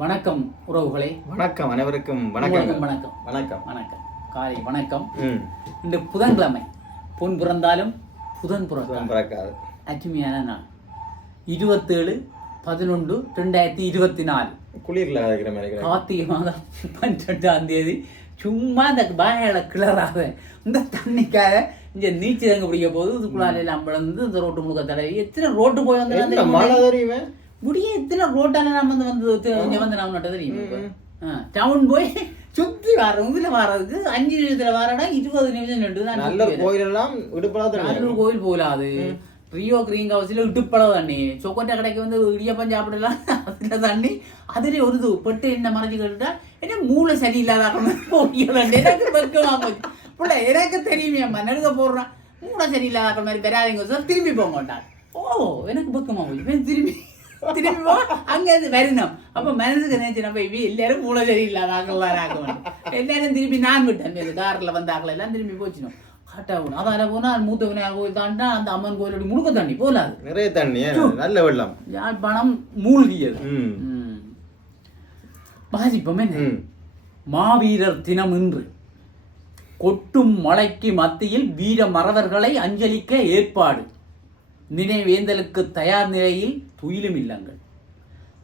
வணக்கம் உறவுகளே. வணக்கம் அனைவருக்கும் வணக்கம் வணக்கம். வணக்கம். வணக்கம். காலை வணக்கம். இன்று புதன்கிழமை. பொன் பிறந்தாலும் புதன் பிறக்காது. அருமையான நாள். இருபத்தேழு பதினொன்று ரெண்டாயிரத்தி இருபத்தி நாலு குளிர்ல கார்த்திகை மாதம் பன்னெண்டாம் தேதி. சும்மா இந்த பாயலை கிளறாத. இந்த தண்ணிக்காக இங்க நீச்சல் எங்க பிடிக்க போகுது. இதுக்குள்ளால எல்லாம் விழுந்து இந்த ரோட்டு முழுக்க தடவி எத்தனை ரோட்டு போய் வந்து முடிய எத்தனை ரோட்டால நம்ம வந்து வந்து இங்க வந்து நம்ம நட்ட தெரியும் டவுன் போய் சுத்தி வர இதுல வர்றதுக்கு அஞ்சு நிமிஷத்துல வரடா இருபது நிமிஷம் நின்று தான் நல்ல கோயிலெல்லாம் தெரியும் நல்லூர் கோயில் போலாது. ரியோ கிரீன் ஹவுஸ்ல இடுப்பளவு தண்ணி. சொக்கோட்டை கடைக்கு வந்து இடியப்பம் சாப்பிடலாம். அதுல தண்ணி. அதுல ஒரு இது பெட்டு என்ன மறைஞ்சு கேட்டுட்டா என்ன மூளை சரியில்லாத போகிறேன் எனக்கு வெக்கமா போச்சு பிள்ளை எனக்கு தெரியுமே அம்மா. நடுக்க போடுறான். மூளை சரியில்லாத மாதிரி பெறாதீங்க. சார் திரும்பி போக மாட்டான். ஓ எனக்கு வெக்கமா போச்சு திரும்பி திரும்பி போ அங்க இருந்து வரணும். அப்ப மனசுக்கு நினைச்சு நம்ம இவ எல்லாரும் மூளை சரியில்லாத ஆக்கலாம் ஆக்க எல்லாரும் திரும்பி நான் விட்டேன். இந்த கார்ல வந்த ஆக்கள் எல்லாம் திரும்பி போச்சுனோம் காட்டாகணும் அதால போனா மூத்த விநாயகர் கோயில் தாண்டா அந்த அம்மன் கோயிலோட முழுக்க தண்ணி போலாது. நிறைய தண்ணி நல்ல வெள்ளம். யாழ்ப்பாணம் மூழ்கியது. பாதிப்பம் மாவீரர் தினம் இன்று கொட்டும் மழைக்கு மத்தியில் வீர மறவர்களை அஞ்சலிக்க ஏற்பாடு. நினைவேந்தலுக்கு தயார் நிலையில் துயிலும் இல்லங்கள்.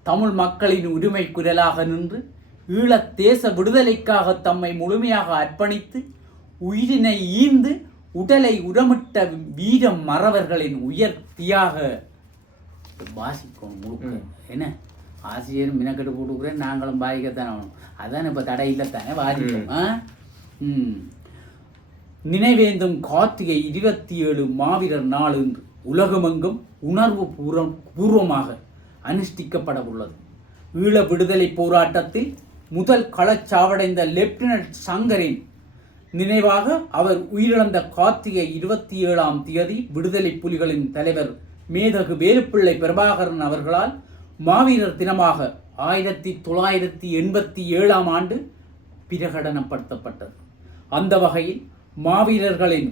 தமிழ் மக்களின் உரிமை குரலாக நின்று ஈழத் தேச விடுதலைக்காக தம்மை முழுமையாக அர்ப்பணித்து உயிரினை ஈந்து உடலை உரமிட்ட வீர மறவர்களின் உயர் தியாக வாசிக்கணும் முழுக்க. என்ன? ஆசிரியர் மினக்கெட்டு கொடுக்குறேன் நாங்களும் பாதிக்கத்தானே ஆகணும். அதான் இப்போ தடை இல்லைத்தானே வாசிப்போம் ஆ? ம். நினைவேந்தும் கார்த்திகை இருபத்தி ஏழு மாவீரர் நாள் இன்று. உலகமெங்கும் உணர்வு பூர்வம் பூர்வமாக அனுஷ்டிக்கப்பட உள்ளது. ஈழ விடுதலை போராட்டத்தில் முதல் களச்சாவடைந்த லெப்டினன்ட் சங்கரின் நினைவாக அவர் உயிரிழந்த கார்த்திகை இருபத்தி ஏழாம் தேதி விடுதலை புலிகளின் தலைவர் மேதகு வேலுப்பிள்ளை பிரபாகரன் அவர்களால் மாவீரர் தினமாக ஆயிரத்தி தொள்ளாயிரத்தி எண்பத்தி ஏழாம் ஆண்டு பிரகடனப்படுத்தப்பட்டது. அந்த வகையில் மாவீரர்களின்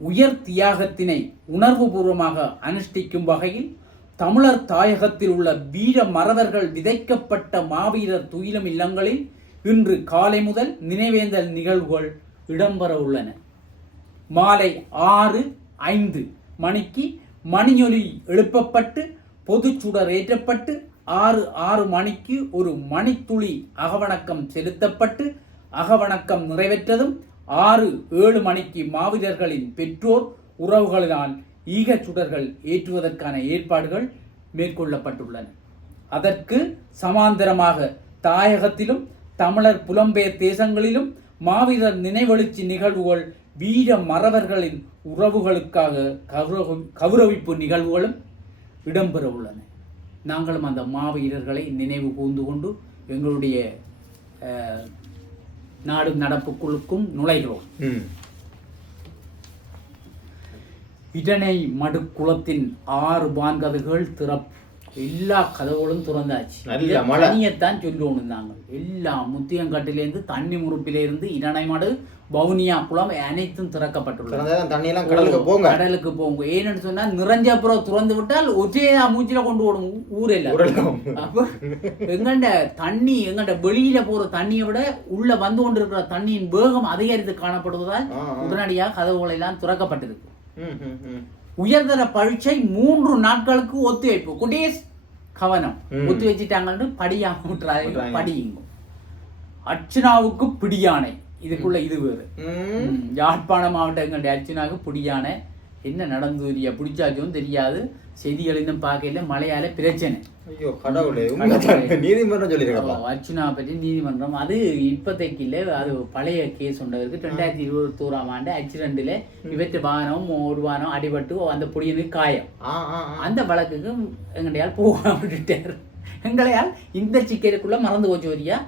உயர் தியாகத்தினை உணர்வுபூர்வமாக அனுஷ்டிக்கும் வகையில் தமிழர் தாயகத்தில் உள்ள வீர மறவர்கள் விதைக்கப்பட்ட மாவீரர் துயிலும் இல்லங்களில் இன்று காலை முதல் நினைவேந்தல் நிகழ்வுகள் இடம்பெற உள்ளன. மாலை ஆறு ஐந்து மணிக்கு மணியொலி எழுப்பப்பட்டு பொதுச்சுடர் ஏற்றப்பட்டு ஆறு ஆறு மணிக்கு ஒரு மணித்துளி அகவணக்கம் செலுத்தப்பட்டு அகவணக்கம் நிறைவேற்றதும் ஆறு ஏழு மணிக்கு மாவீரர்களின் பெற்றோர் உறவுகளினால் ஈகச் சுடர்கள் ஏற்றுவதற்கான ஏற்பாடுகள் மேற்கொள்ளப்பட்டுள்ளன. அதற்கு சமாந்தரமாக தாயகத்திலும் தமிழர் புலம்பெயர் தேசங்களிலும் மாவீரர் நினைவெழுச்சி நிகழ்வுகள் வீர மறவர்களின் உறவுகளுக்காக கௌரவிப்பு நிகழ்வுகளும் இடம்பெற உள்ளன. நாங்களும் அந்த மாவீரர்களை நினைவு கூர்ந்து கொண்டு எங்களுடைய அஹ், நாடு நடப்புக்குழுக்கும் நுழைகிறோம். இடனை மடுக்குளத்தின் ஆறு வான்கதவுகள் திறப்பு எல்லா கதவுகளும் திறந்தாச்சு. தனியத்தான் சொல்லணும் நாங்கள் எல்லா முத்தியங்கட்டிலேருந்து தண்ணி முறுப்பிலிருந்து இடனைமடு வவுனியா குளம் அனைத்தும் திறக்கப்பட்டுள்ளது. கடலுக்கு போங்க. கடலுக்கு போங்க. ஏன்னு சொன்னா நிறைஞ்ச அப்புறம் திறந்து விட்டால் ஒற்றைய மூச்சில கொண்டு ஓடும் ஊ- ஊரெல்லாம். ஊரெல்லாம். அப்போ எங்கண்ட தண்ணி எங்கண்ட வெளியில போற தண்ணியை விட உள்ள வந்து கொண்டிருக்கிற தண்ணியின் வேகம் அதிகரித்து காணப்படுவதால். உடனடியாக கதவுகள் எல்லாம் திறக்கப்பட்டிருக்கு உயர்தர பரீட்சை மூன்று நாட்களுக்கு ஒத்திவைப்பு. குட்டீஸ் கவனம். ஒத்தி வச்சுட்டாங்கன்னு விட்டுறாங்க. படியுங்க. அர்ச்சனாவுக்கு பிடியானை இதுக்குள்ள இது வேறு. யாழ்ப்பாண மாவட்டங்களுடைய அர்ச்சனாவுக்கு பிடியானை என்ன நடந்து பிடிச்சாச்சும் தெரியாது. செய்திகள் இன்னும் பார்க்கல மழையால பிரச்சனை. ஐயோ கடவுளே நீதிமன்றம் சொல்லியிருக்கப்பா ஓ, அர்ச்சனா பற்றி நீதிமன்றம். அது இப்போதைக்கு இல்லை அது பழைய கேஸ் ஒன்று இருக்கு. ரெண்டாயிரத்தி இருபத்தோராம் ஆண்டு ஆக்சிடென்ட்ல இவற்று வாகனம் ஒரு வாகனம் அடிபட்டு அந்த பொடியனுக்கு காயம். அந்த வழக்குக்கு எங்களையால் போகாம விட்டுட்டார். எங்களையால் இந்த சிக்கலுக்குள்ள மறந்து போச்சு வரியா?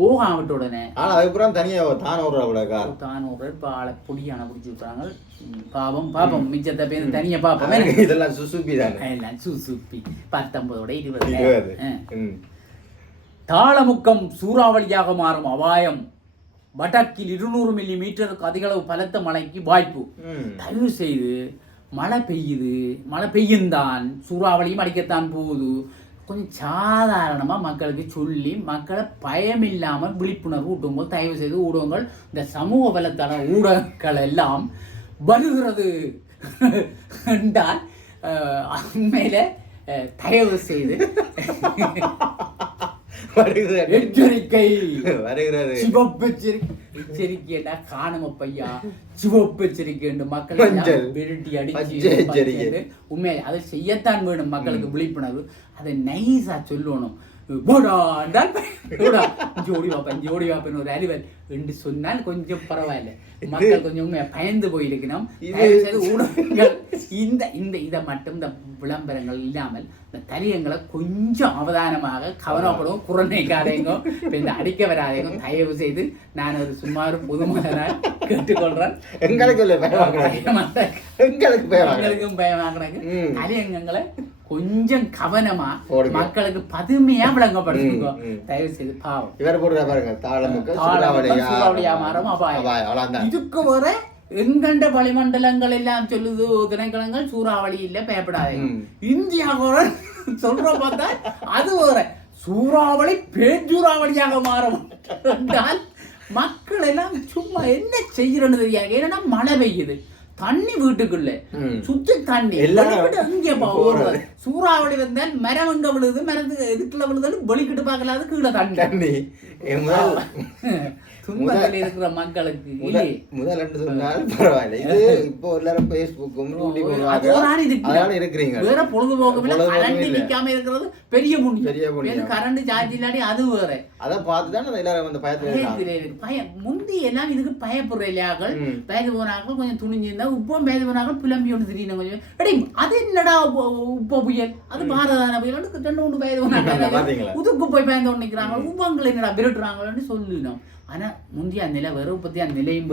போகாம விட்ட உடனே ஆனா அதுக்கப்புறம் தனியா தான் கார். தான் ஒரு இப்போ ஆளை பொடியான பிடிச்சி விட்டாங்க. ம், பாவம் பாப்போம் மிச்சத்தை பேர் தனியா பாப்போம். இதெல்லாம் சுசுபி தானே. எல்லாம் சுசுப்பி பத்தொன்பதோட இருபது. தாளமுக்கம் சூறாவளியாக மாறும் அபாயம். வடக்கில் இருநூறு மில்லி மீட்டருக்கு அதிகளவு பலத்த மழைக்கு வாய்ப்பு. தயவு செய்து மழை பெய்யுது. மழை பெய்யுந்தான். சூறாவளியும் அடிக்கத்தான் போகுது. கொஞ்சம் சாதாரணமாக மக்களுக்கு சொல்லி மக்களை பயமில்லாமல் விழிப்புணர்வு ஊட்டும்போது தயவு செய்து ஊடகங்கள் இந்த சமூக வலத்தள ஊடகங்கள் எல்லாம் வருகிறது என்றால் அஹ், தயவு செய்து. வருகிறது எச்சரிக்கை. வருகிறது சிவப்பு எச்சரிக்கை எச்சரிக்கைடா காணும பையா. சிவப்பு எச்சரிக்கை மக்கள் மஞ்சள். எல்லாம் விரட்டி அடிச்சு பச்சை எச்சரிக்கை. பச்சை உண்மை அதை செய்யத்தான் வேணும் மக்களுக்கு விழிப்புணர்வு. அதை நைஸா சொல்லணும். போடா என்றால் போடா. ஜோடி வாப்பன் ஜோடி வாப்பன் ஒரு அறிவல் என்று சொன்னால் கொஞ்சம் பரவாயில்ல. மக்கள் கொஞ்சம் பயந்து போயிருக்கணும் ஊடகங்கள் இந்த இந்த இதை மட்டும் இந்த விளம்பரங்கள் இல்லாமல் இந்த தலியங்களை கொஞ்சம் அவதானமாக கவனப்படவும் குரணைக்காதேங்க இப்ப இந்த அடிக்க வராதேங்க. தயவு செய்து நான் ஒரு சுமார் பொதுமகனாக கேட்டுக்கொள்றேன் எங்களுக்கு எங்களுக்கு பயமாக்குறாங்க. தலையங்கங்களை கொஞ்சம் கவனமா. மக்களுக்கு பதுமையா விளங்கப்படுத்துங்க. தயவு செய்து பாவம். இவர் போடுற பாருங்க தாளமுக்கு இதுக்கு வர எங்கண்ட வளிமண்டலங்கள் எல்லாம் சொல்லுது திணைக்களங்கள் சூறாவளி இல்ல பயப்படாதீங்க ம். இந்தியா சொல்ற பார்த்தா அது வர சூறாவளி பேச்சூறாவளியாக மாறும். என்றால் மக்கள் எல்லாம் சும்மா என்ன செய்யறன்னு தெரியாது. ஏன்னா மழை பெய்யுது. தண்ணி வீட்டுக்குள்ள. சுத்தி தண்ணி. ஓடுறது. சூறாவளி வந்தால் மரம் எங்க விழுது மரத்துக்கு எதுக்குள்ள விழுதுன்னு வெளிக்கிட்டு பார்க்கல அது கீழே தண்ணி தண்ணி துன்பத்தில் இருக்கிற மக்களுக்கு. முதல் என்று சொன்னால் பரவாயில்ல. இது இப்போ எல்லாரும் பேஸ்புக்கும் யூடியூப் அதோடான இது அதனால இருக்கிறீங்க. வேற பொழுதுபோக்கு கரண்ட். நிக்காம இருக்கிறது பெரிய புண்ணியம். பெரிய புண்ணியம். கரண்ட் சார்ஜ் இல்லாட்டி அது வேற. அதை பார்த்து தான் எல்லாரும் வந்து பயத்துல. பயம் முந்தி எல்லாம் இதுக்கு பயப்படுற இல்லையாக்கள். பேது போனாக்கள் கொஞ்சம் துணிஞ்சிருந்தா உப்பும் பேது போனாக்கள் புலம்பி ஒன்று திடீர்னு கொஞ்சம் எடே அது என்னடா உப்ப புயல்? அது பாரதான புயல். ரெண்டு மூணு பேது போனாங்க? உதுக்கு போய் பயந்து ஒன்று நிற்கிறாங்க உப்பங்களை என்னடா விரட்டுறாங்களன்னு சொல்லினோம். ஆனா முந்தைய நிலை வெறும் பத்தி அந்த நிலையும்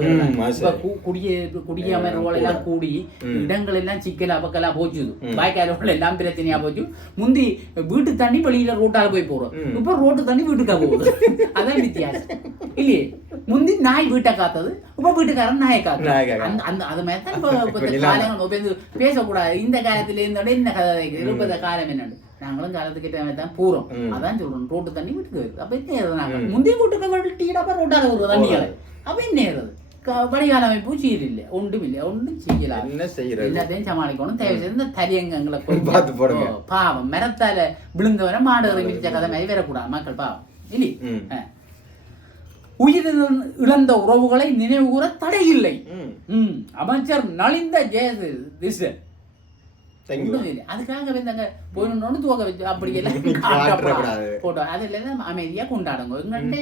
குடிய குடியாமர்கள் எல்லாம் கூடி. இடங்கள் எல்லாம் சிக்கலா பக்கலா போச்சுது ம். வாய்க்கால் எல்லாம் பிரச்சனையா போச்சு. முந்தி வீட்டு தண்ணி வெளியில ரோட்டால போய் போறோம். இப்ப ரோட்டு தண்ணி வீட்டுக்கா போகுது. அதான் வித்தியாசம். இல்லையே? முந்தி நாய் வீட்டை காத்தது இப்ப வீட்டுக்காரன் நாயை காத்து. அந்த அந்த அது மாதிரி தான் இப்ப. காலங்கள் பேசக்கூடாது. இந்த காலத்துல இருந்தோட இந்த கதை இந்த காலம் என்னன்னு. நாங்களும் காலத்துக்கிட்ட தான் போறோம். அதான் சொல்றோம். ரோட்டு தண்ணி வீட்டுக்கு வருது. அப்ப என்ன ஏறுது. முந்தைய வீட்டுக்கு வெட்டிடப்ப ரோட்டால வருது தண்ணிகளை. அப்ப என்ன ஏறுது? வடிகால் அமைப்பு சீரில்லை ஒன்றும் இல்லை ஒன்றும் செய்யலாம் என்ன செய்யறது? எல்லாத்தையும் சமாளிக்கணும். தயவு செய்து இந்த தரியங்கங்களை பார்த்து போடுங்க. பாவம். மரத்தால விழுந்தவரை மாடு மிதிச்ச கதை மாதிரி வரக்கூடாது மக்கள் பாவம். இல்லை. உயிர் இழந்த உறவுகளை நினைவு கூற தடையில்லை. அமைச்சர் நலிந்த ஜெயது அதுக்காக வந்தாங்க போயிடணும்னு துவக்க வச்சு அப்படி எல்லாம் காட்டக்கூடாது. போட்டோ அதுல எல்லாம் அமைதியா கொண்டாடுங்க. எங்கள்கிட்ட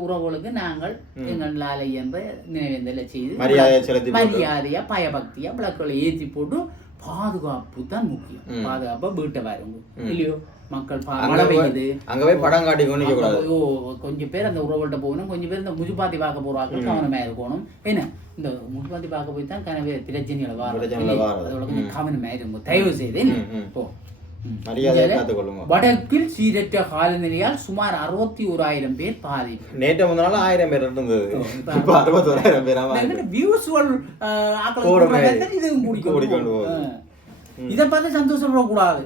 உறவுகளுக்கு நாங்கள் எங்கள் லாலை என்ற நினைவேந்தலை செய்து மரியாதையை செலுத்தி போட்டு. மரியாதையா பயபக்தியா விளக்குகளை ஏத்தி போட்டு பாதுகாப்பு தான் முக்கியம். ம். பாதுகாப்பா வீட்டை வருங்க. இல்லையோ? மக்கள் மழை போய்- பெய்யுது அங்க போய் படம் காட்டி கொண்டு கூடாது கொஞ்சம் பேர் அந்த உறவுகள்ட்ட போகணும் கொஞ்சம் பேர் இந்த முஜுபாத்தி பார்க்க போறாங்க கவனமா இருக்கணும். என்ன? இந்த முஜுபாத்தி பார்க்க போய் தான் கனவே பிரச்சனைகளை வாரம். அதோட கொஞ்சம் ம். கவனமா இருங்க தயவு செய்து வடக்கில் சீரற்ற காலநிலையால் சுமார் அறுபத்தி ஓராயிரம் பேர் பாதிப்பு நேற்று முந்தினால ஆயிரம் பேர் இருந்தது. இப்ப பேரா. இதுவும். இதை பார்த்து சந்தோஷப்படக்கூடாது.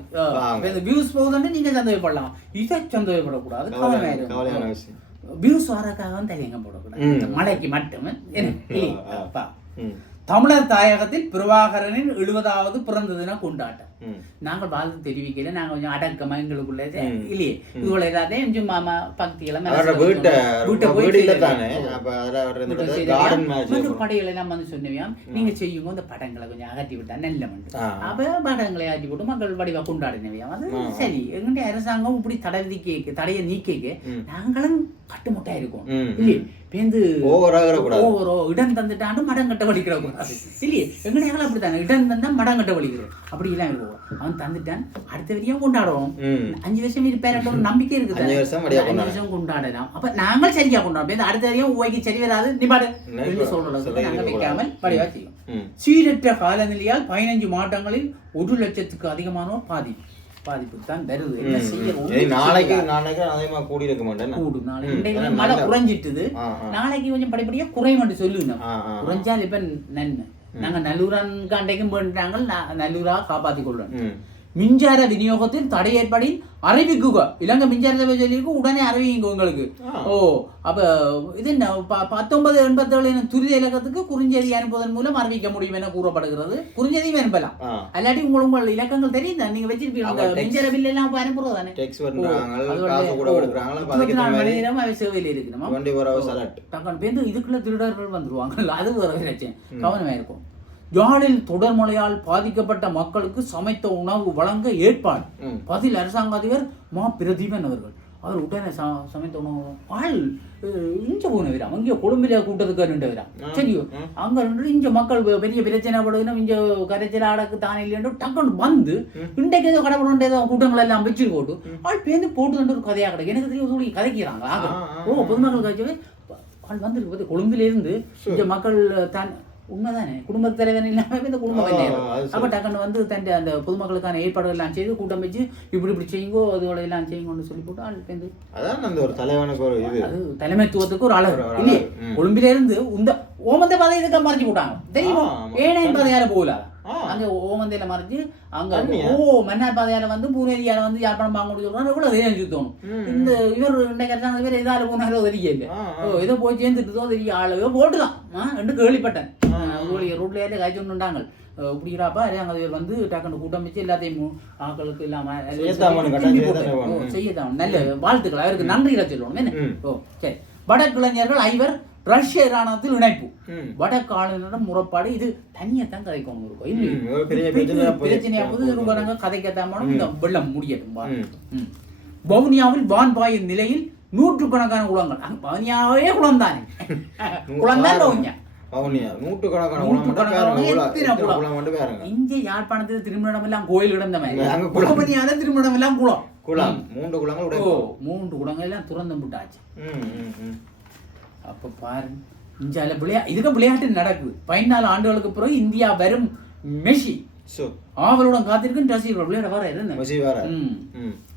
இந்த வியூஸ் போகுதுன்னு நீங்க சந்தோஷப்படலாம் இதை சந்தோஷப்படக்கூடாது கவலையான விஷயம். வியூஸ் வரக்காக தலையங்க போடக்கூடாது. மழைக்கு மட்டுமே. தமிழர் தாயகத்தில் பிரபாகரனின் எழுபதாவது பிறந்த தின கொண்டாட்டம். நாங்கள் வாழ்த்து தெரிவிக்கல நாங்க கொஞ்சம் அடக்கமா எங்களுக்குள்ள. இல்லையே இதுல ஏதாவது சும்மா பக்திகளை அவரோட வீட்டை வீட்டை போய் வீடு இல்ல செய்யறது. தானே ஓ. அப்ப அதுல அவர் வீட்டை இருந்த செய்யறது. கார்டன் மேட்ச் மற்றும் படைகளை எல்லாம் வந்து சொன்னவையாம் நீங்க செய்யுங்க இந்த படங்களை கொஞ்சம் அகற்றி விட்டா நல்ல மண்டு ஆ. அப்ப படங்களை அகற்றி போட்டு மக்கள் வடிவா கொண்டாடினவையாம் அது. சரி எங்களுடைய அரசாங்கம் இப்படி தடை விதிக்க தடையை நீக்க. நாங்களும் கட்டுமுட்டா இருக்கோம் இல்லையே பேந்து ஓவர் இடம் தந்துட்டாண்டு மடம் கட்ட வலிக்கிற கூடாது இல்லையே எங்க எங்களை அப்படித்தானே இடம் தந்தா மடம் கட்ட வலிக்கிறோம் அப்படி எல்லாம் இருக்கும் அவன் தந்துட்டான். அடுத்த வரையும் கொண்டாடுவோம். அஞ்சு வருஷம் இருப்பேன் ஒரு நம்பிக்கை இருக்குது. அஞ்சு வருஷம் அஞ்சு. வருஷம் கொண்டாடலாம். அப்ப நாங்கள் சரியா கொண்டாடுறோம் இந்த அடுத்த வரையும் ஓய்க்கு சரி வராது. நிபாடு என்ன என்று சொல்றதுக்கு சொல்ல நாங்க இருக்கக்கூடாது. வைக்காமல் படிவா செய்யும் சீரற்ற காலநிலையால் பதினஞ்சு மாவட்டங்களில் ஒரு லட்சத்துக்கு அதிகமானோர் பாதிப்பு. பாதிப்பு தான் வருது. என்ன செய்ய நாளைக்கு. நாளைக்கு அதிகமா கூடி இருக்க மாட்டேன். கூடும் நாளை ம். இன்றைக்கு ஆனா மழை குறைஞ்சிட்டுது. நாளைக்கு கொஞ்சம் படிப்படியா குறையும் சொல்லுங்க. ஆ, ஆ. குறைஞ்சால் இப்ப நன்மை. நாங்க நல்லூரான் அண்டைக்கும் போயிட்டாங்க நல்லூரா காப்பாத்தி கொள்ளணும் மின்சார விநியோகத்தில் தடை ஏற்படின் அறிவிக்குக இலங்கை மின்சார சபை சொல்லியிருக்கு உடனே அறிவிங்க உங்களுக்கு. ஓ அப்ப இது என்ன பத்தொன்பது எண்பத்தேழு எனும் துரித இலக்கத்துக்கு குறுஞ்செய்தி அனுப்புவதன் மூலம் அறிவிக்க முடியும் என கூறப்படுகிறது. குறுஞ்செய்தியும் அனுப்பலாம். அல்லாட்டி உங்கள் உங்கள் இலக்கங்கள் தெரியும். தான் நீங்க வச்சிருப்பீங்க. மின்சார பில் எல்லாம் அனுப்புறது தானே சேவையில் பேருந்து இதுக்குள்ள திருடர்கள் வந்துருவாங்க அது வேற பிரச்சனை. கவனமா இருக்கும் யாழில் தொடர் மழையால் பாதிக்கப்பட்ட மக்களுக்கு சமைத்த உணவு வழங்க ஏற்பாடு. பதில் அரசாங்க அதிபர் மா பிரதீபன் அவர்கள். அவர் உடனே சமைத்த உணவு ஆள் இங்க போனவரா? அங்கே கொழும்பில கூட்டத்துக்கு நின்றவரா சரியோ? அங்க நின்று இங்க மக்கள் பெரிய பிரச்சனை படுதுன்னா இங்க கரைச்சல் அடக்கு தானே இல்லைன்னு டக்குன்னு வந்து இன்றைக்கு ஏதோ கடவுள் ஏதோ கூட்டங்கள் எல்லாம் வச்சு போட்டு ஆள் பேருந்து போட்டு ஒரு கதையா கிடக்கு. எனக்கு தெரியும் சொல்லி கதைக்கிறாங்க ஓ பொதுமக்கள் கட்சி ஆள் வந்திருக்கு கொழும்பில இருந்து இங்க மக்கள் தான் உண்மைதானே குடும்பத் தலைவன் இல்லாம இந்த குடும்ப அது சரி. அப்ப டக்குன்னு வந்து தன் அந்த பொதுமக்களுக்கான ஏற்பாடுகள் எல்லாம் செய்து கூட்டம் வச்சு இப்படி இப்படி செய்யுங்கோ அதுகளை எல்லாம் செய்யுங்கன்னு சொல்லி போட்டு ஆள் பேருந்து அதான் அந்த ஒரு தலைவனுக்கு ஒரு இது அது தலைமைத்துவத்துக்கு ஒரு அழகு. இல்லையே ம். கொழும்பில இருந்து உந்த ஓமந்த பாதை இதுக்கு மறைச்சு போட்டாங்க தெரியுமா. ஏனையின் பாதையால போகல ஆ. அங்க ஓமந்தையில மறைச்சு அங்க? ஓ மன்னார் பாதையால வந்து பூனேரியால வந்து யாழ்ப்பாணம் பாங்க சொல்றாங்க இவ்வளவு தைரியம் சுத்தணும். இந்த இவர் இன்னைக்கு இவர் இதால போனாரோ தெரியல. ஓ ஏதோ போய் சேர்ந்துட்டுதோ தெரிய ஆளோ போட்டுதான். ஆ என்று கேள்விப்பட்டேன். ரோட்ல ஏறி காய்ச்சி கொண்டுட்டாங்க இப்படிடாப்பா அங்க இவர் வந்து டக்குனு கூட்டம் வச்சு எல்லாத்தையும் மு- ஆட்களுக்கு இல்லாம செய்யத்தாமனு கட்டாயம் செய்யத்தானே நல்ல வாழ்த்துக்கள். அவருக்கு நன்றிகளை சொல்லணும். ஓ சரி. வடக்கிளைஞர்கள் ஐவர் ரஷ்ய இராணுவத்தில் இணைப்பு. ம். வடக்கு ஆளுநரிடம் முறைப்பாடு. இது தனியா தான் கதைக்கணும் இருக்கும் பிரச்சனையா போது ரொம்ப நாங்க கதைக்கத்தான் இந்த வெள்ளம் முடியட்டும். வவுனியாவில் வான்பாயின் நிலையில் நூற்றுக்கணக்கான குளங்கள். அங்க வவுனியாவே குளம் தானே குளம். தான் வவுனியா யாழ்ப்பாணத்தில் திருமணம் எல்லாம் கோயில் கிடந்த மாதிரி. திருமணம் எல்லாம் குளம். குளம். மூன்று குளங்கள் மூன்று குளங்கள் எல்லாம் துறந்து விட்டாச்சு. அப்ப பாரு இந்தியாவில் விளையா இதுக்கு விளையாட்டு நடக்குது. பதினாலு ஆண்டுகளுக்கு பிறகு இந்தியா வரும் மெஷி சோ. ஆவலுடன் காத்திருக்கும் ரசிகர்கள். விளையாட வர என்ன?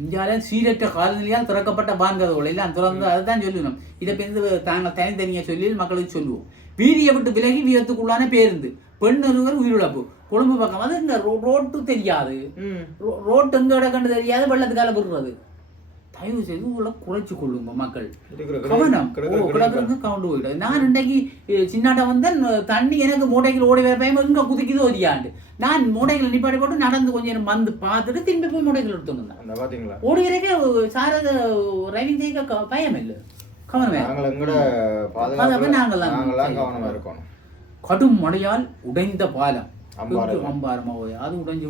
இந்தியாவில் சீரற்ற காலநிலையால் திறக்கப்பட்ட பான்கதவுகள் எல்லாம் திறந்து அதுதான் சொல்லணும் இதை பிறந்து தாங்கள் தனித்தனியாக சொல்லி மக்களுக்கு சொல்லுவோம். வீதியை விட்டு விலகி வியத்துக்குள்ளான பேருந்து. பெண் ஒருவர் உயிரிழப்பு. கொழும்பு பக்கம் அது இந்த ரோட்டு தெரியாது. ரோட்டு எங்க இடக்கண்டு தெரியாது. வெள்ளத்துக்கால விடுறது. தயவு செய்து உள்ள குறைச்சு கொள்ளுங்க மக்கள். கவனம். கிடக்குற ஓ கிடை- கிடக்குறது கவுண்டு போயிடும். நான் இன்றைக்கு சின்னாட்ட வந்தேன் தண்ணி எனக்கு மூட்டைகள் ஓடி வர பயம் எங்க குதிக்குதோ ஒரியாண்டு நான் மூட்டைகள் நிப்பாடி போட்டு நடந்து கொஞ்சம் நேரம் வந்து பார்த்துட்டு திரும்பி போய் மூட்டைகள் பாத்தீங்களா? ஓடி வரைக்கும் சாரத டிரைவிங் செய்ய பயம் இல்லை. கவனமே நாங்களாம் கடும் மழையால் உடைந்த பாலம். அம்பாரமா அது உடைஞ்சு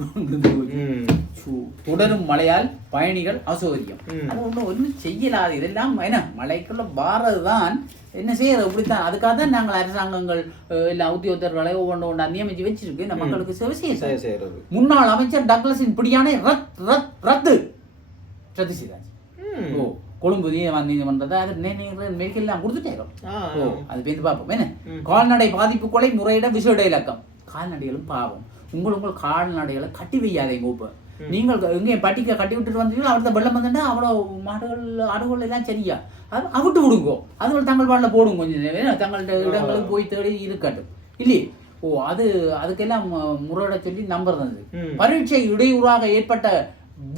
தொடரும் மழையால் பயணிகள் அசௌகரியம். அது ஒன்றும் ஒன்றும் செய்யலாது. இதெல்லாம் என்ன மழைக்குள்ள பாரதுதான் என்ன செய்யறது? இப்படித்தான் அதுக்காக தான் நாங்கள் அரசாங்கங்கள் எல்லா உத்தியோகத்தர்களை ஒவ்வொன்று ஒன்றா நியமிச்சு வச்சிருக்கு. நம்ம மக்களுக்கு சேவை செய்ய முன்னாள் அமைச்சர் டக்ளஸின் பிடியானை ரத் ரத் ரத்து. ரத்து செய்தாச்சு. ஓ கொழும்பு நீதிமன்றத்தை அது மெடிக்கல் எல்லாம் கொடுத்துட்டேன் அது பேருந்து பார்ப்போம். என்ன. கால்நடை பாதிப்பு கொலை முறையிட விசேட இலக்கம். கால்நடைகளும் பாவம். உங்கள் உங்கள் கால்நடைகளை கட்டி வையாதீங்க இப்ப நீங்கள் எங்கேயும் பட்டிக்க கட்டி விட்டுட்டு வந்தீங்களோ அவர்த்த வெள்ளம் வந்துட்டா அவ்வளோ மாடுகள் ஆடுகள் எல்லாம் சரியா. அது அவிட்டு விடுங்கோ. அதுகள் தங்கள் பாடல போடுங்க கொஞ்சம் நேரம். தங்கள்ட்ட இடங்களுக்கு போய் தேடி இருக்கட்டும். இல்லையே? ஓ அது அதுக்கெல்லாம் முறையிட சொல்லி நம்பர் தந்தது. பரீட்சை இடையூறாக ஏற்பட்ட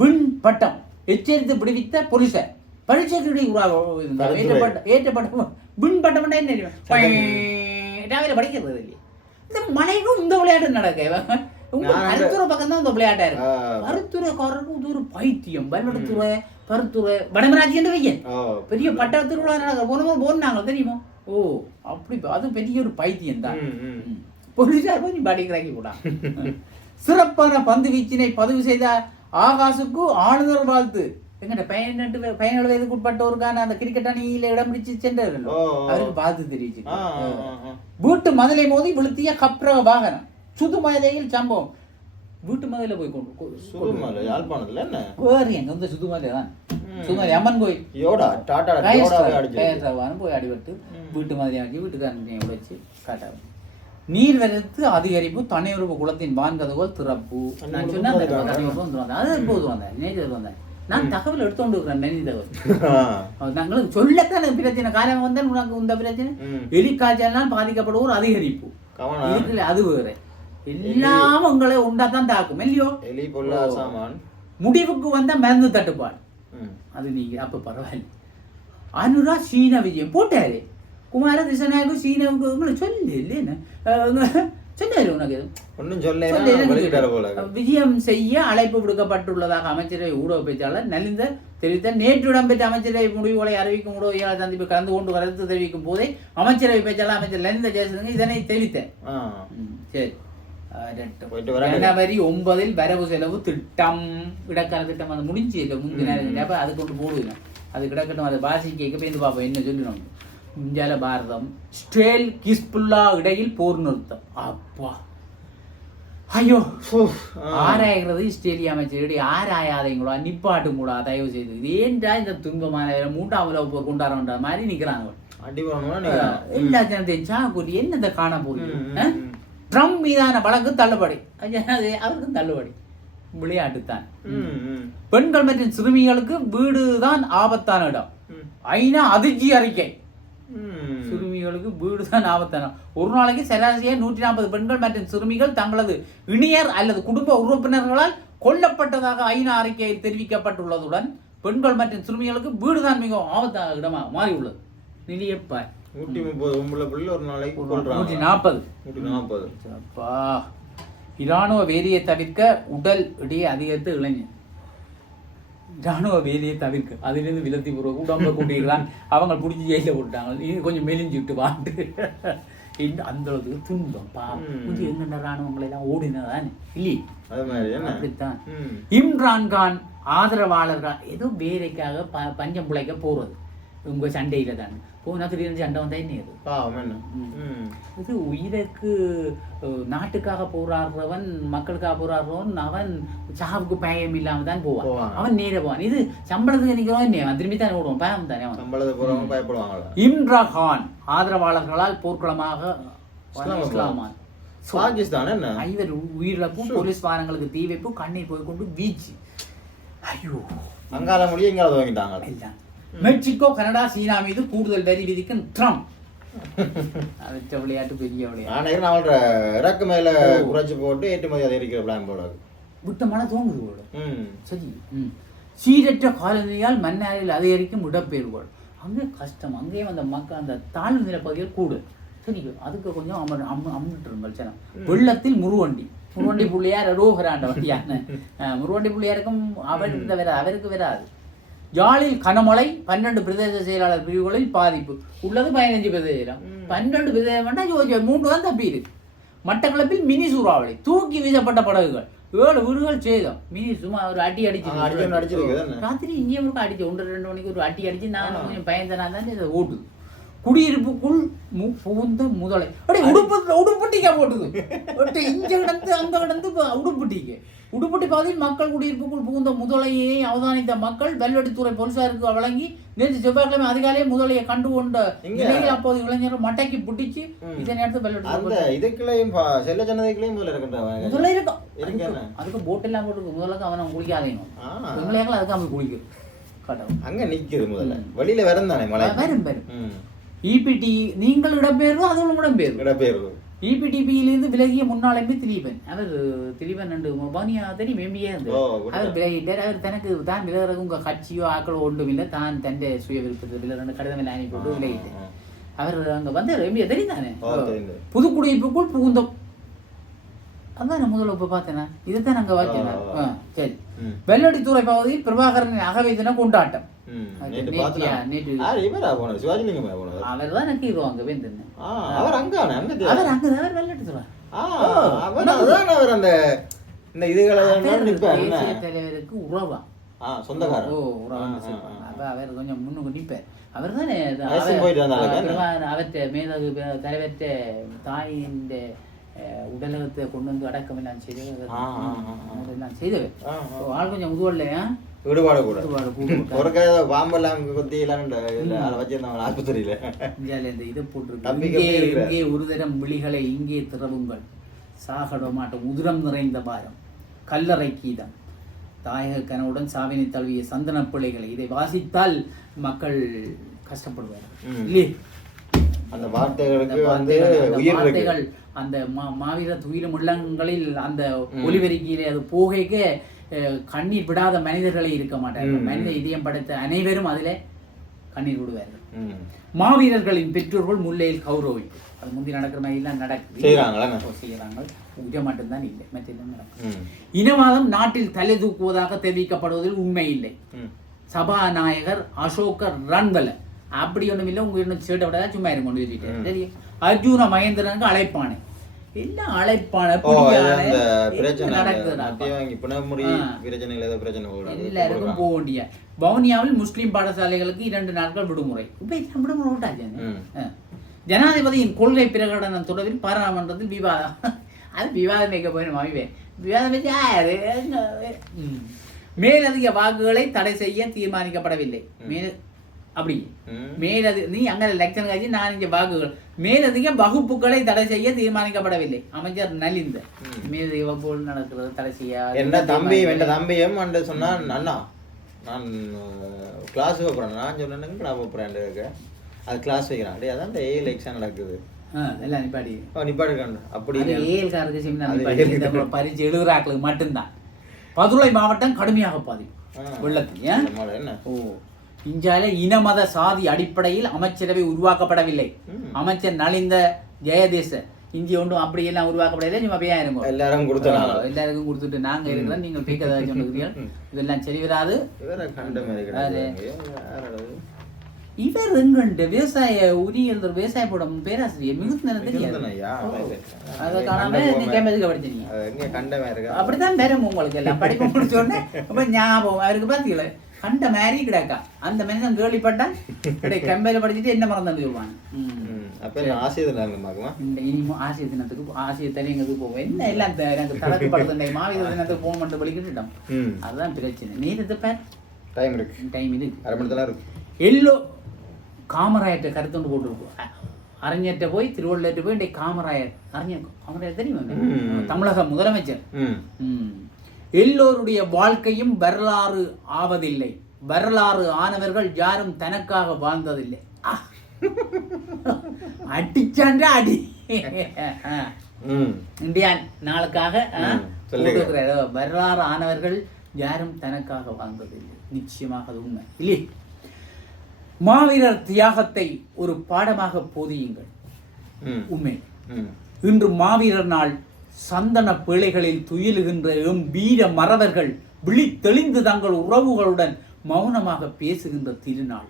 விண் பட்டம் எச்சரித்து விடுவித்த போலீசார். பரீட்சைக்கு இடையூறாக. ஏற்றப்பட்ட ஏற்றப்பட்ட விண் பட்டம் என்ன படிக்கிறது இல்லையா இந்த மலைக்கும் இந்த விளையாட்டு நடக்க. கருத்துறை பக்கம் தான் இந்த விளையாட்டா இருக்கு. ஆ. கருத்துறைக்காரருக்கு இது ஒரு பைத்தியம். பல்லடத்துறை கருத்துறை வடமராட்சி என்று வையன் பெரிய பட்ட திருவிழா நடக்க போனமோ போனாங்க தெரியுமா? ஓ அப்படி அது பெரிய ஒரு பைத்தியம் தான். போலீசார் போய் நீ போடா சிறப்பான பந்து வீச்சினை பதிவு செய்த ஆகாசுக்கு ஆளுநர் வாழ்த்து. எங்கட பதினெட்டு பதினேழு வயதுக்கு உட்பட்டோருக்கான அந்த கிரிக்கெட் அணியில இடம் பிடிச்சு ஓ. அவருக்கு வாழ்த்து தெரிவிச்சு வீட்டு மதிலை மோதி விழுத்திய கப்ரக வாகனம். சுதுமலையில் சம்பவம். வீட்டு மதில போய் கொண்டு யாழ்ப்பாணத்துல என்ன? வேறு எங்க வந்து சுதுமலை தான். சுதுமலை அம்மன் கோயில். யோடா டாடா போய் அடிபட்டு வீட்டு மாதிரி அடிச்சு வீட்டுக்காரனை உழைச்சி காட்டாது நீர்வரத்து அதிகரிப்பு தனியுறவு குளத்தின் வான்கதவுகள் திறப்பு. நான் சொன்னேன் வந்து வந்தேன் அது இப்போது வந்தேன் நேற்று வந்தேன் நான் தகவல் எடுத்துக்கொண்டு இருக்கிறேன் நன்றி தகவல். நாங்களுக்கு சொல்லத்தான் பிரச்சனை. காரணம் வந்தால் உனக்கு இந்த பிரச்சனை. எலிக்காய்ச்சலினால் பாதிக்கப்படுவோர் அதிகரிப்பு. இருக்குல்ல அது வேற. எல்லாம் உங்களை உண்டாதான் தாக்கும் இல்லையோ? எலி பொல்லா சாமான் முடிவுக்கு வந்த மருந்து தட்டுப்பாடு. அது நீங்க அப்ப பரவாயில்ல. அனுரா சீன விஜயம். போட்டாரு. குமார திசநாயகம் சீனாவுக்கு உங்களை சொல்லு இல்லைன்னு சொன்னாரு உனக்கு? சொல்ல விஜயம் செய்ய அழைப்பு விடுக்கப்பட்டுள்ளதாக அமைச்சரவை ஊடக பேச்சாளர் நலிந்த தெரிவித்த நேற்று இடம்பெற்ற அமைச்சரவை முடிவுகளை அறிவிக்கும் ஊடக சந்திப்பு கலந்து கொண்டு கருத்து தெரிவிக்கும் போதே அமைச்சரவை பேச்சாளர் அமைச்சர் லலித ஜெயசங்க இதனை தெரிவித்தார் சரி. ஜனவரி ஒன்பதில் வரவு செலவு திட்டம் இடக்கால திட்டம் அது முடிஞ்சு இல்லை முந்தின அப்ப அது கொண்டு போடுவேன். அது கிடக்கட்டும் அதை பாசி கேட்க போய் பார்ப்போம். என்ன சொல்லணும் இந்தியால பாரதம் ஸ்டேல் கிஸ்புல்லா இடையில் போர் நிறுத்தம் அப்பா ஐயோ. ஆராய்கிறது இஸ்ரேலிய அமைச்சர் ஆராயாதைங்களா நிப்பாட்டும் கூட தயவு செய்து இது ஏன்டா இந்த துன்பமான மூன்றாம் உலக போர் கொண்டாடுற மாதிரி ஜனத்தையும் சாக்கூட்டி என்னத்தை காண போகுது. ட்ரம்ப் மீதான வழக்கு தள்ளுபடி அவருக்கும் தள்ளுபடி விளையாட்டுத்தான். பெண்கள் மற்றும் சிறுமிகளுக்கு வீடு தான் ஆபத்தான இடம். ஐநா அதிர்ச்சி அறிக்கை. சிறுமிகளுக்கு வீடு தான் ஆபத்தான ஒரு நாளைக்கு சராசரியாக நூற்றி நாற்பது பெண்கள் மற்றும் சிறுமிகள் தங்களது இணையர் அல்லது குடும்ப உறுப்பினர்களால் கொல்லப்பட்டதாக ஐநா அறிக்கையில் தெரிவிக்கப்பட்டுள்ளதுடன் பெண்கள் மற்றும் சிறுமிகளுக்கு வீடு தான் மிகவும் ஆபத்தான இடமாக மாறியுள்ளது. நிலையப்பார் நூற்றி முப்பது பொம்பளை பிள்ளை ஒரு நாளைக்கு நூற்றி நாற்பது. நூற்றி நாற்பது. அப்பா. இராணுவ வேதியை தவிர்க்க உடல் இடையே அதிகரித்து இளைஞர். இராணுவ வேதியை தவிர்க்க. அதிலிருந்து விலத்தி உடம்புல கூட்டிக்கலாம் அவங்க பிடிச்சி ஜெயில போட்டுட்டாங்க. இது கொஞ்சம் மெலிஞ்சு விட்டு வாண்டு. இன்னும் அந்த துன்பம் பா. கொஞ்சம் எங்கென்ன ராணுவங்கள் எல்லாம் ஓடினதானே இல்லையே? அப்படித்தான். ம். இம்ரான் கான் ஆதரவாளர்கள்? ஏதோ வேலைக்காக ப பஞ்சம் பிழைக்க போறது. உங்க சண்டையில தான். போனா திடீர்னு சண்டை வந்தா என்ன அது பாவம். இது உயிருக்கு நாட்டுக்காக போராடுறவன் மக்களுக்காக போராடுறவன் அவன் சாவுக்கு பயம் இல்லாம தான் போவான். அவன் நேர போவான். இது சம்பளத்துக்கு நிற்கிறவன் என்ன? திரும்பி தான் ஓடுவான். பயம் தானே அவன். சம்பளத்தை போறவங்க பயப்படுவாங்களா இம்ரா கான் ஆதரவாளர்களால் போர்க்களமாக. இஸ்லாமான் பாகிஸ்தான் என்ன? ஐவர் உயிரிழப்பும் போலீஸ் வாகனங்களுக்கு தீ வைப்பு கண்ணீர் போய் கொண்டு வீச்சு. ஐயோ. அங்கால முடிய எங்கால துவங்கிட்டாங்க எல்லாம். மெக்சிகோ கனடா சீனா மீது கூடுதல் வரி விதிக்கும் ட்ரம்ப். அவற்ற விளையாட்டு பெரிய விளையாட்டு. அவங்களோட இறக்கு மேல குறைச்சு போட்டு ஏற்றுமதி அதிகரிக்கிற பிளான் இருக்கு. விட்ட மழை தோங்குது சரி சீரற்ற காலநிலையால் மன்னாரில் அதிகரிக்கும் இடப்பெயர்வுகள் அங்கே கஷ்டம். அங்கேயும் அந்த மக்கள் அந்த தாழ்வு நிலப்பகுதிகள் கூடு. சரி அதுக்கு கொஞ்சம் அமர் அம்ம அம்மிட்டுருங்கள் சனம் வெள்ளத்தில் முருவண்டி முருவண்டி புள்ளையார் ரோஹராண்ட வண்டியான முருவண்டி புள்ளையாருக்கும் அவருக்கு வராது அவருக்கு வராது. யாழில் கனமழை பன்னெண்டு பிரதேச செயலாளர் பிரிவுகளில் பாதிப்பு. உள்ளது பதினஞ்சு பிரதேசம். பன்னெண்டு பிரதேசம் வேண்டாம் யோசிச்சு மூன்று தான் தப்பி இருக்கு. மட்டக்களப்பில் மினி சூறாவளி தூக்கி வீசப்பட்ட படகுகள். ஏழு வீடுகள் சேதம். மினி சும்மா ஒரு அடி அடிச்சு? அடிச்சு ராத்திரி இங்கே ஒரு அடிச்சு ஒன்று ரெண்டு மணிக்கு ஒரு அடி அடிச்சு நான் கொஞ்சம் பயந்தனா தான் இதை ஓட்டுது. குடியிருப்புக்குள் புகுந்த முதலை. அப்படியே உடுப்பு உடுப்பட்டிக்கா போட்டுது. ஒட்டு இங்க கிடந்து அங்க கிடந்து இப்ப உடுப்பட்டிக்கு. உடுப்பட்டி பகுதியில் மக்கள் குடியிருப்புக்குள் புகுந்த முதலையை அவதானித்த மக்கள் வெள்ளடித்துறை போலீசாருக்கு வழங்கி நேற்று செவ்வாய்க்கிழமை அதிகாலையே முதலையை கண்டு கொண்ட? நிலையில் அப்போது இளைஞர் மட்டைக்கு பிடிச்சு. இதே நேரத்தில் அந்த இதுக்குள்ளேயும் செல்ல ஜனதைக்குள்ளேயும் முதல்ல இருக்கின்றவங்க முதல்ல இருக்கும்? அதுக்கு- அதுக்கு போட் எல்லாம் போட்டுருக்கு. முதலுக்கு அவன் குளிக்காதீங்க. எங்களையாக்கள் அதுக்கு அவன் குளிக்கும் கடவுள். அங்க நிக்குது முதல்ல. வெளியில வரும் தானே மழை வரும் வரும். இபிடி நீங்கள் இடம்பெயர்வு அதுவும் இடம்பெயர்வு. இடப்பெயர்வு இபிடிபியிலிருந்து விலகிய முன்னாள் எம்பி திலீபன். அவர் திலீபன் ரெண்டு பவனியா தெரியும் எம்பியே இருந்து ஓ, அவர் விலகிட்டார் அவர் தனக்கு தான் விலகிறது உங்க கட்சியோ ஆக்களோ ஒன்றும் இல்லை தான் தன்னுடைய சுய விருப்பத்தில் விலகிற கடிதம் எல்லாம் அனுப்பி போட்டு விலகிட்டார் அவர் அங்க வந்து எம்பியா தெரியும் தானே. புதுக்குடியிருப்புக்குள் புகுந்தோம் அதான் முதல்ல இப்ப பார்த்தேன். இதைத்தான் நாங்க வாக்கியம் ஓ. ஆ, சரி. ம். வெள்ளடித்துறை பகுதியில் பிரபாகரன் அகவை தின கொண்டாட்டம். அவர் தான் எனக்கு இது அங்க வேந்தன்னு. ஆ, அவர் அங்க. அவர் அவர் அவர் அந்த இந்த இதுகளை தலைவருக்கு உறவா. சொந்தக்காரர். ஓ. அப்ப அவர் கொஞ்சம் முன்னுக்கு நிற்பார். அவர் தானே? அவற்ற மேலகு தாயின் உடலகத்தை கொண்டு வந்து அடக்கம் செய்தவர். ஆ, ஆ. ஓ, ஆள் கொஞ்சம் முதுவல்ல ஈடுபாடு கூட. ஈடுபாடு கூட. ஒரு கதை பாம்பெல்லாம் கொத்தி எல்லாம் வச்சிருந்தாங்க ஆஸ்பத்திரியில. இந்த இதை போட்டிருக்கு. இங்கே ஒரு தரம் விழிகளை இங்கே திறவுங்கள். சாகட மாட்டோம் உதிரம் நிறைந்த பாரம். கல்லறை கீதம். தாயக கனவுடன் சாவினை தழுவிய சந்தன பிள்ளைகளை. இதை வாசித்தால் மக்கள் கஷ்டப்படுவார்கள். இல்லையே? அந்த வார்த்தைகளுக்கு வந்து வார்த்தைகள், அந்த மா- மாவீர துயிலும் உள்ளங்களில் அந்த ஒலிபெருக்கியிலே அது போகைக்க கண்ணீர் விடாத மனிதர்களே இருக்க மாட்டார்கள். மனித இதயம் படைத்த அனைவரும் அதிலே கண்ணீர் விடுவார்கள். மாவீரர்களின் பெற்றோர்கள் முல்லையில் கௌரவிப்பு. அது முந்தி நடக்கிற மாதிரி எல்லாம் நடக்குது செய்றாங்க இது மட்டும்தான் இல்லை. மற்ற எல்லாம் நடக்கும். இனவாதம் நாட்டில் தலை தூக்குவதாக தெரிவிக்கப்படுவதில் உண்மை இல்லை. சபாநாயகர் அசோகர் ரன்வல. அப்படி ஒண்ணும் இல்லை உங்க இன்னும் சேட்டை விட சும்மா சொல்லிட்டு ம். தெரியும் அர்ஜுன மகேந்திரனுக்கு அழைப்பானே. எல்லாம் அழைப்பான. எல்லாருக்கும் போக வேண்டிய வவுனியாவில் முஸ்லிம் பாடசாலைகளுக்கு இரண்டு நாட்கள் விடுமுறை. இப்ப விடுமுறை விட்டாச்சு. ஜனாதிபதியின் கொள்கை பிரகடனம் தொடர்பில் பாராளுமன்றத்தில் விவாதம் அது விவாதம் வைக்க போயிடும் விவாதம் வச்சு. மேலதிக வாக்குகளை தடை செய்ய தீர்மானிக்கப்படவில்லை. மேல் அப்படி. மேலதி நீ அங்க லெக்சன் காட்சி நான் இங்க வாக்குகள். மேலதிக வகுப்புகளை தடை செய்ய தீர்மானிக்கப்படவில்லை. அமைச்சர் நலிந்த. மேலதிக வகுப்புகள் நடக்கிறது தடை செய்ய என்ன தம்பி என் தம்பியும் அண்டு சொன்னான் அண்ணா நான் கிளாஸ் வைப்பறேன் நான் சொன்னேனுங்க நான் வைப்பறேன் அது கிளாஸ் வைக்கிறான். டேய் அதான் இந்த ஏ எலெக்ஷன் நடக்குது. எல்லாம் நிப்பாடி ஓ நிப்பாடுக்கான் அப்படி? ஏஎல்காரருக்கு செமினார் அது நிப்பாட்டி. ஏஎல்காரருக்கு. இந்த பரிசு எழுதுறாக்களுக்கு மட்டும்தான். பதுளை மாவட்டம் கடுமையாக ஆ. வெள்ளத்தில் ஏன்? ஓ. இந்தியாவில இனமத சாதி அடிப்படையில் அமைச்சரவை உருவாக்கப்படவில்லை. அமைச்சர் நலிந்த ஜெயதேச இந்திய ஒன்றும் அப்படி எல்லாம் உருவாக்கப்படவில்லை சும்மா பையன் இருங்க எல்லாரும் கொடுத்தனால எல்லாருக்கும் கொடுத்துட்டு நாங்க இருக்கிறோம். நீங்கள் பேக்கதா சொல்லுகிறீர்கள் இதெல்லாம் சரி வராது. இவரை எங்கண்டு? விவசாய உரியல் விவசாய போடும் பேராசிரியர் மிகுந்த தெரியாது. அது. காணாம படிச்சீங்க? அப்படித்தான் வரும் உங்களுக்கு எல்லாம் படிப்பு முடிச்ச உடனே அப்ப ஞாபகம் அவருக்கு பாத்தீங்களா? கண்ட மாதிரி கிடக்கா அந்த மனிதன் கேள்விப்பட்டா கம்பையில படிச்சுட்டு என்ன மறந்து சொல்லுவாங்க. அப்ப பார்க்குமா இந்த இனிமும் ஆசிய தினத்துக்கு ஆசிய தலைங்கிறதுக்கு போவோம் என்ன எல்லாம் எனக்கு தலக்கு படுத்த மாவீர தினத்துக்கு போக மட்டும் படிக்கிட்டுட்டோம் அதுதான் பிரச்சனை நீ இது பேர் டைம் இருக்கு டைம் இருக்கு அரை மணி நேரம் இருக்கு எல்லோ காமராயர்கிட்ட கருத்துண்டு போட்டுருக்கோம் அறிஞர்கிட்ட போய் திருவள்ளுவர்கிட்ட போய் இன்றைக்கு காமராயர் அறிஞர் காமராயர் தெரியுமா. தமிழக முதலமைச்சர் ம். எல்லோருடைய வாழ்க்கையும் வரலாறு ஆவதில்லை. வரலாறு ஆனவர்கள் யாரும் தனக்காக வாழ்ந்ததில்லை. ஆ. அடிச்சாண்டா அடி. ஆ. ம் இந்தியா நாளுக்காக வரலாறு ஆனவர்கள் யாரும் தனக்காக வாழ்ந்ததில்லை. நிச்சயமாக அது உண்மை. இல்லை மாவீரர் தியாகத்தை ஒரு பாடமாக போதியுங்கள். உண்மை. இன்று மாவீரர் நாள். சந்தன பிழைகளில் துயிலுகின்ற எம் வீர மறவர்கள் விழித்தெளிந்து தங்கள் உறவுகளுடன் மௌனமாக பேசுகின்ற திருநாள்.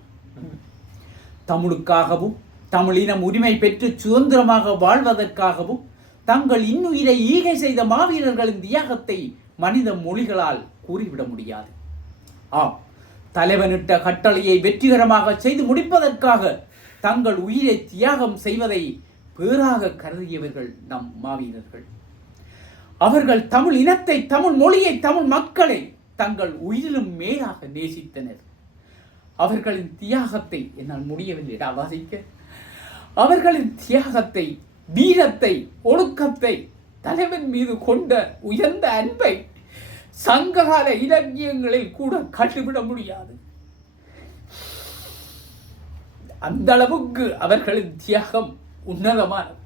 தமிழுக்காகவும் தமிழினம் உரிமை பெற்று சுதந்திரமாக வாழ்வதற்காகவும் தங்கள் இன்னுயிரை ஈகை செய்த மாவீரர்களின் தியாகத்தை மனித மொழிகளால் கூறிவிட முடியாது. ஆம் தலைவனிட்ட கட்டளையை வெற்றிகரமாக செய்து முடிப்பதற்காக தங்கள் உயிரை தியாகம் செய்வதை பேராக கருதியவர்கள் நம் மாவீரர்கள். அவர்கள் தமிழ் இனத்தை தமிழ் மொழியை தமிழ் மக்களை தங்கள் உயிரிலும் மேலாக நேசித்தனர். அவர்களின் தியாகத்தை என்னால் முடியவில்லை வாசிக்க அவர்களின் தியாகத்தை வீரத்தை ஒழுக்கத்தை தலைவன் மீது கொண்ட உயர்ந்த அன்பை சங்ககால இலக்கியங்களில் கூட கண்டுவிட முடியாது. அந்த அளவுக்கு அவர்களின் தியாகம் உன்னதமானது.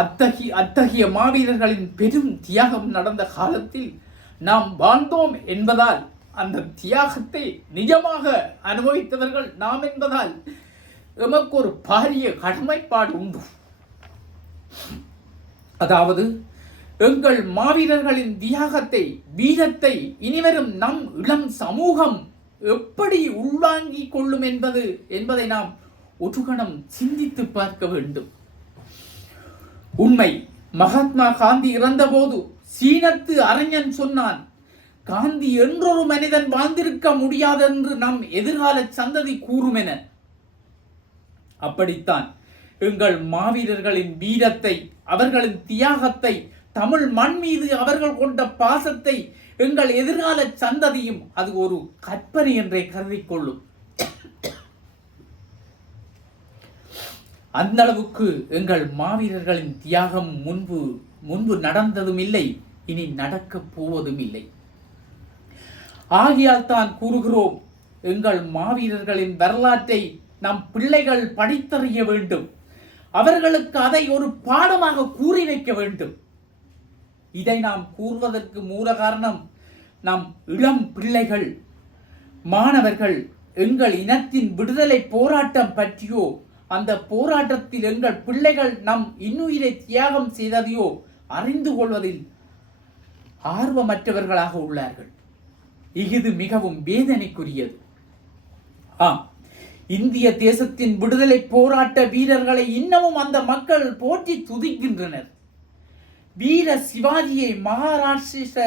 அத்தகைய அத்தகைய மாவீரர்களின் பெரும் தியாகம் நடந்த காலத்தில் நாம் வாழ்ந்தோம் என்பதால் அந்த தியாகத்தை நிஜமாக அனுபவித்தவர்கள் நாம் என்பதால் எமக்கு ஒரு பாரிய கடமைப்பாடு உண்டு. அதாவது எங்கள் மாவீரர்களின் தியாகத்தை வீரத்தை இனிவரும் நம் இளம் சமூகம் எப்படி உள்வாங்கிக் கொள்ளும் என்பது என்பதை நாம் ஒரு கணம் சிந்தித்து பார்க்க வேண்டும். உண்மை. மகாத்மா காந்தி இறந்தபோது சீனத்து அறிஞன் சொன்னான் காந்தி என்றொரு மனிதன் வாழ்ந்திருக்க முடியாதென்று நம் எதிர்கால சந்ததி கூறும் என அப்படித்தான் எங்கள் மாவீரர்களின் வீரத்தை அவர்களின் தியாகத்தை தமிழ் மண் மீது அவர்கள் கொண்ட பாசத்தை எங்கள் எதிர்கால சந்ததியும் அது ஒரு கற்பனை என்றே கருதிக்கொள்ளும் அந்த அளவுக்கு எங்கள் மாவீரர்களின் தியாகம் முன்பு முன்பு நடந்ததும் இல்லை இனி நடக்கப் போவதும் இல்லை ஆகியால் தான் கூறுகிறோம் எங்கள் மாவீரர்களின் வரலாற்றை நம் பிள்ளைகள் படித்தறிய வேண்டும். அவர்களுக்கு அதை ஒரு பாடமாக கூறி வைக்க வேண்டும். இதை நாம் கூறுவதற்கு மூல காரணம் நம் இளம் பிள்ளைகள் மாணவர்கள் எங்கள் இனத்தின் விடுதலை போராட்டம் பற்றியோ அந்த போராட்டத்தில் எங்கள் பிள்ளைகள் நம் இன்னுயிரை தியாகம் செய்ததையோ அறிந்து கொள்வதில் ஆர்வமற்றவர்களாக உள்ளார்கள். இஃது மிகவும் வேதனைக்குரியது. ஆம் இந்திய தேசத்தின் விடுதலை போராட்ட வீரர்களை இன்னமும் அந்த மக்கள் போற்றி துதிக்கின்றனர். வீர சிவாஜியை மகாராஷ்டிர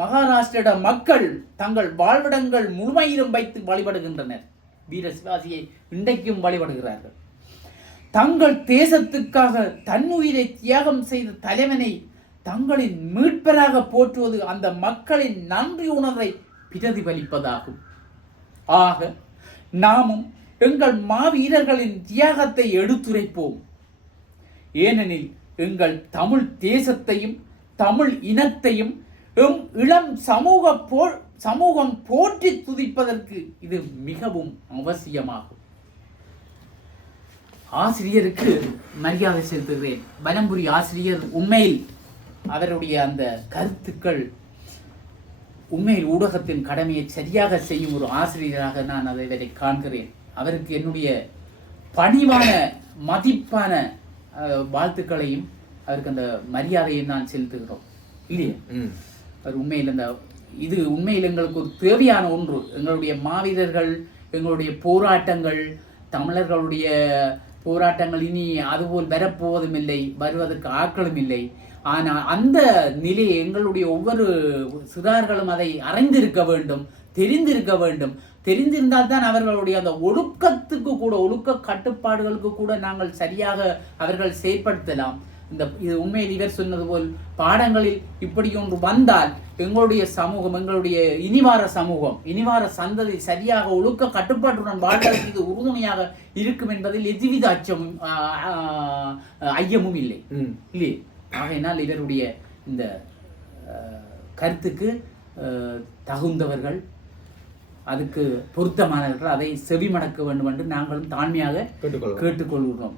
மகாராஷ்டிர மக்கள் தங்கள் வாழ்விடங்கள் முழுமையிலும் வைத்து வழிபடுகின்றனர். வீர சிவாசியை இன்றைக்கும் வழிபடுகிறார்கள். தங்கள் தேசத்துக்காக தன்னுயிரை தியாகம் செய்த தலைவனை தங்களின் மீட்பராக போற்றுவது அந்த மக்களின் நன்றி உணர்வை பிரதிபலிப்பதாகும். ஆக நாமும் எங்கள் மாவீரர்களின் தியாகத்தை எடுத்துரைப்போம். ஏனெனில் எங்கள் தமிழ் தேசத்தையும் தமிழ் இனத்தையும் எம் இளம் சமூக போ சமூகம் போற்றி துதிப்பதற்கு இது மிகவும் அவசியமாகும். ஆசிரியருக்கு மரியாதை செலுத்துகிறேன். வலம்புரி ஆசிரியர் உண்மையில் அவருடைய அந்த கருத்துக்கள் உண்மையில் ஊடகத்தின் கடமையை சரியாக செய்யும் ஒரு ஆசிரியராக நான் அதை வரை காண்கிறேன். அவருக்கு என்னுடைய பணிவான மதிப்பான வாழ்த்துக்களையும் அவருக்கு அந்த மரியாதையை நான் செலுத்துகிறோம். இல்லையா? ம். அது உண்மையில் இந்த இது உண்மையில் எங்களுக்கு ஒரு தேவையான ஒன்று. எங்களுடைய மாவீரர்கள் எங்களுடைய போராட்டங்கள் தமிழர்களுடைய போராட்டங்கள் இனி அதுபோல் வரப்போவதும் இல்லை வருவதற்கு ஆட்களும் இல்லை ஆனால் அந்த நிலையை எங்களுடைய ஒவ்வொரு சிறார்களும் அதை அறிந்திருக்க வேண்டும் தெரிந்திருக்க வேண்டும். தெரிந்திருந்தால் தான் அவர்களுடைய அந்த ஒழுக்கத்துக்கு கூட ஒழுக்க கட்டுப்பாடுகளுக்கு கூட நாங்கள் சரியாக அவர்கள் செயற்படுத்தலாம். இந்த இது உண்மையில் இவர் சொன்னது போல் பாடங்களில் இப்படி ஒன்று வந்தால் எங்களுடைய சமூகம் எங்களுடைய இனிவார சமூகம் இனிவார சந்ததி சரியாக ஒழுக்க கட்டுப்பாட்டுடன் வாழ்வதற்கு இது உறுதுணையாக இருக்கும் என்பதில் எதுவித அச்சமும் ஐயமும் இல்லை. இல்லையே? ஆகையினால் இவருடைய இந்த கருத்துக்கு தகுந்தவர்கள் அதுக்கு பொருத்தமானவர்கள் அதை செவிமடக்க வேண்டும் என்று நாங்களும் தாழ்மையாக கேட்டுக்கொள்கிறோம்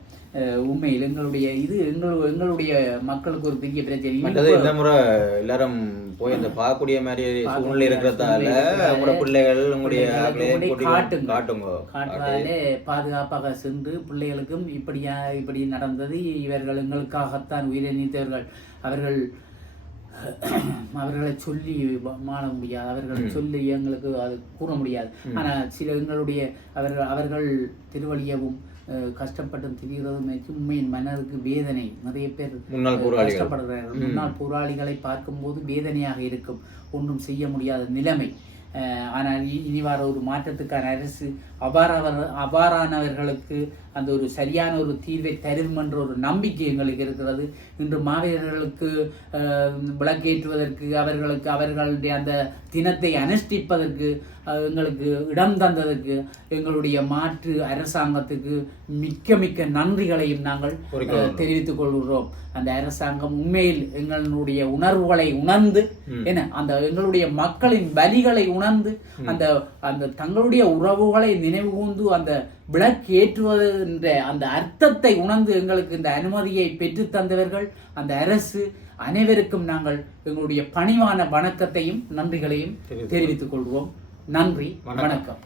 உண்மையில் எங்களுடைய இது எங்கள் எங்களுடைய மக்களுக்கு ஒரு பெரிய பிரச்சனை. இந்த முறை எல்லாரும் போய் அந்த பார்க்கக்கூடிய மாதிரி சூழ்நிலை இருக்கிறதால உங்களோட பிள்ளைகள் உங்களுடைய காட்டுங்க. காட்டுங்க. காட்டுவதாலே பாதுகாப்பாக சென்று பிள்ளைகளுக்கும் இப்படியா இப்படி நடந்தது இவர்கள் எங்களுக்காகத்தான் உயிரை நீத்தவர்கள் அவர்கள் அவர்களை சொல்லி மாள முடியாது. அவர்களை சொல்லி எங்களுக்கு அது கூற முடியாது. ஆனால் சில எங்களுடைய அவர்கள் அவர்கள் திருவழியவும் கஷ்டப்பட்டும் திரிகிறதும் உண்மையின் மனதுக்கு வேதனை. நிறைய பேர். கஷ்டப்படுகிறார்கள் முன்னாள் போராளிகளை. பார்க்கும்போது வேதனையாக இருக்கும். ஒன்றும் செய்ய முடியாத நிலைமை. ஆனால் இ- இனி வர ஒரு மாற்றத்துக்கான அரசு அபாரவர் அபாரானவர்களுக்கு அந்த ஒரு சரியான ஒரு தீர்வை தரும் என்ற ஒரு நம்பிக்கை எங்களுக்கு இருக்கிறது. இன்று மாவீரர்களுக்கு விளக்கேற்றுவதற்கு அவர்களுக்கு அவர்களுடைய அந்த தினத்தை அனுஷ்டிப்பதற்கு எங்களுக்கு இடம் தந்ததற்கு எங்களுடைய மாற்று அரசாங்கத்துக்கு மிக்க மிக்க நன்றிகளையும் நாங்கள். தெரிவித்துக் கொள்கிறோம் அந்த அரசாங்கம் உண்மையில் எங்களுடைய உணர்வுகளை உணர்ந்து என்ன அந்த எங்களுடைய மக்களின் வலிகளை உணர்ந்து அந்த அந்த தங்களுடைய உறவுகளை நினைவு கூர்ந்து அந்த விளக்கு ஏற்றுவது என்ற அந்த அர்த்தத்தை உணர்ந்து எங்களுக்கு இந்த அனுமதியை பெற்று தந்தவர்கள் அந்த அரசு அனைவருக்கும் நாங்கள் எங்களுடைய பணிவான வணக்கத்தையும் நன்றிகளையும் தெரிவித்துக் கொள்வோம். நன்றி வணக்கம்.